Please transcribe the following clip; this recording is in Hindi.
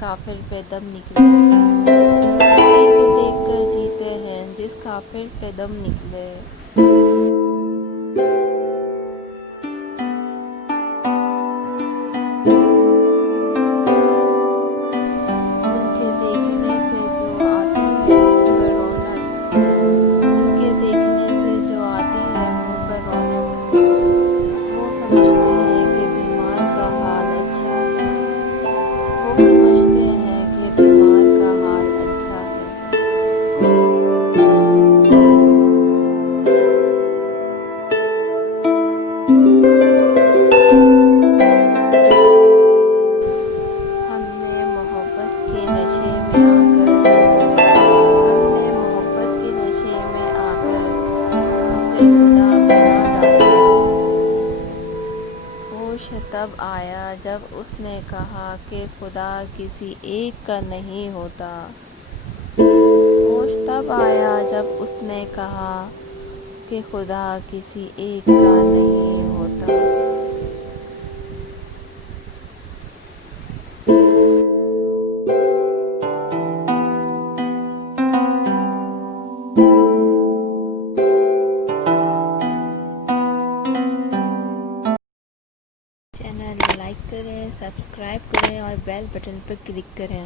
काफिर पे दम निकले। उसी को देख कर जीते हैं जिस काफिर पे दम निकले। उनके देखने से जो आती है मुंह पर रौनक, उनके देखने से जो आती है मुंह पर रौनक, वो समझते हैं कि बीमार का हाल अच्छा है। वो समझते हैं कि बीमार का हाल अच्छा है। हमने मोहब्बत के नशे में आकर हमने मोहब्बत के नशे में आकर उसे खुदा बना डाला। होश तब आया जब उसने कहा कि खुदा किसी एक का नहीं होता। होश तब आया जब उसने कहा कि खुदा किसी एक का नहीं होता। चैनल लाइक करें, सब्सक्राइब करें और बेल बटन पर क्लिक करें।